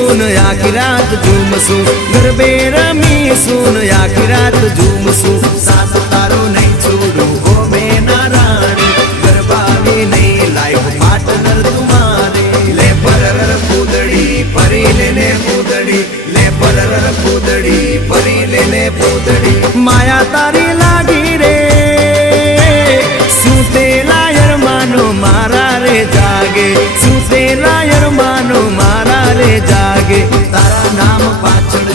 રમીશું આખી રાત ઝૂમશું, ગરબે રમીશું આખી રાત ઝૂમશું. સાથ તારો નહીં છોડું હો મેના રાણી, ગરબાની નહીં લાઈફ પાર્ટનર તુમારે. લે પરર પૂદડી ફરી લેને પૂદડી, લે પરર પૂદડી ફરી લેને પૂદડી. માયા તારી લાગી રે સુતેલા યરમાનો મારા રે જાગે, સુતેલા યરમાનો મારા રે જાગે. તારા નામ પાછળ